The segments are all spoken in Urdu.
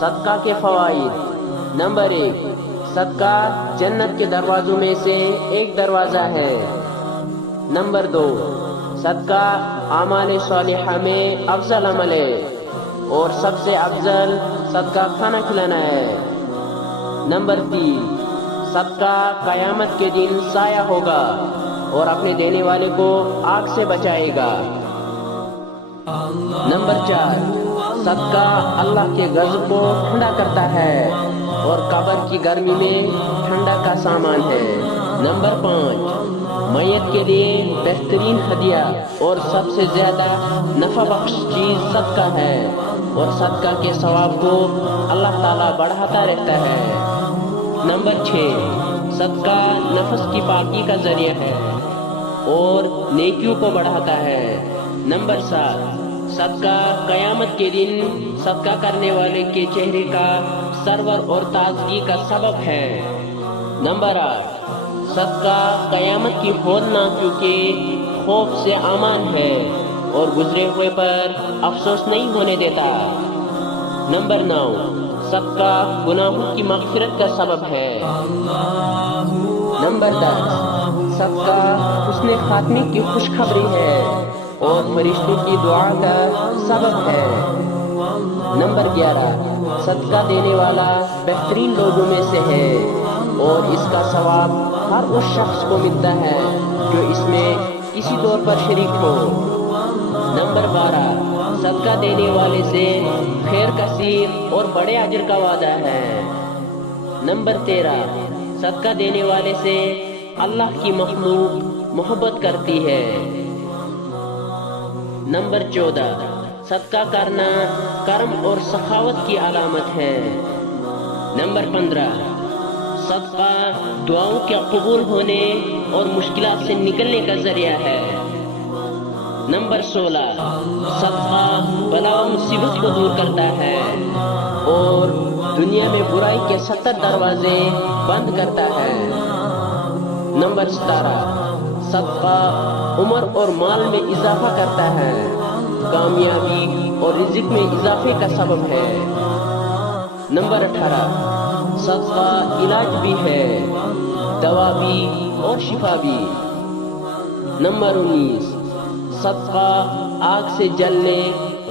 صدقہ کے فوائد۔ نمبر 1، صدقہ جنت کے دروازوں میں سے ایک دروازہ ہے۔ نمبر 2، صدقہ اعمال صالحہ میں افضل عمل ہے اور سب سے افضل صدقہ کھانا کھلانا ہے۔ نمبر 3، صدقہ قیامت کے دن سایہ ہوگا اور اپنے دینے والے کو آگ سے بچائے گا۔ نمبر 4، صدقہ اللہ کے غضب کو ٹھنڈا کرتا ہے اور قبر کی گرمی میں ٹھنڈا کا سامان ہے۔ نمبر 5، میت کے لیے بہترین ہدیہ اور سب سے زیادہ نفع بخش چیز صدقہ ہے اور صدقہ کے ثواب کو اللہ تعالیٰ بڑھاتا رہتا ہے۔ نمبر 6، صدقہ نفس کی پاکی کا ذریعہ ہے اور نیکیوں کو بڑھاتا ہے۔ نمبر 7، صدقہ قیامت کے دن صدقہ کرنے والے کے چہرے کا سرور اور تازگی کا سبب ہے۔ نمبر 8، صدقہ قیامت کی ہولناکیوں کے خوف سے امان ہے اور گزرے ہوئے پر افسوس نہیں ہونے دیتا۔ نمبر 9، صدقہ گناہوں کی مغفرت کا سبب ہے۔ نمبر 10، صدقہ حسن خاتمے کی خوشخبری ہے اور فرشتوں کی دعا کا سبب ہے۔ نمبر 11، صدقہ دینے والا بہترین لوگوں میں سے ہے اور اس کا ثواب ہر اس شخص کو ملتا ہے جو اس میں کسی طور پر شریک ہو۔ نمبر 12، صدقہ دینے والے سے خیر کثیر اور بڑے اجر کا وعدہ ہے۔ نمبر 13، صدقہ دینے والے سے اللہ کی مخلوق محبت کرتی ہے۔ نمبر 14، صدقہ کرنا کرم اور سخاوت کی علامت ہے۔ نمبر 15، صدقہ دعاؤں کے قبول ہونے اور مشکلات سے نکلنے کا ذریعہ ہے۔ نمبر 16، صدقہ بلا و مصیبت کو دور کرتا ہے اور دنیا میں برائی کے 70 دروازے بند کرتا ہے۔ نمبر 17، صدقہ عمر اور مال میں اضافہ کرتا ہے، کامیابی اور رزق میں اضافے کا سبب ہے۔ نمبر 18، صدقہ علاج بھی ہے، دوا بھی اور شفا بھی۔ نمبر 19، صدقہ آگ سے جلنے،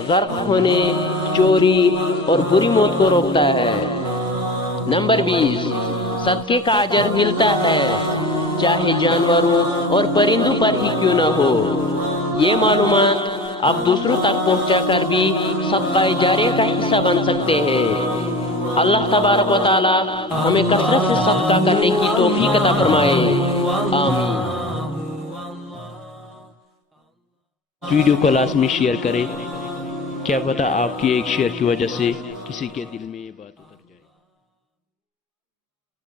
غرق ہونے، چوری اور بری موت کو روکتا ہے۔ نمبر 20، صدقے کا اجر ملتا ہے چاہے جانوروں اور پرندوں پر ہی کیوں نہ ہو۔ یہ معلومات آپ دوسروں تک پہنچا کر بھی صدقہ جاریہ کا حصہ بن سکتے ہیں۔ اللہ تبارک و تعالی ہمیں کثرت سے صدقہ کرنے کی توفیق عطا فرمائے، آمین۔ ویڈیو کو لازمی شیئر کریں، کیا پتہ آپ کی ایک شیئر کی وجہ سے کسی کے دل میں یہ بات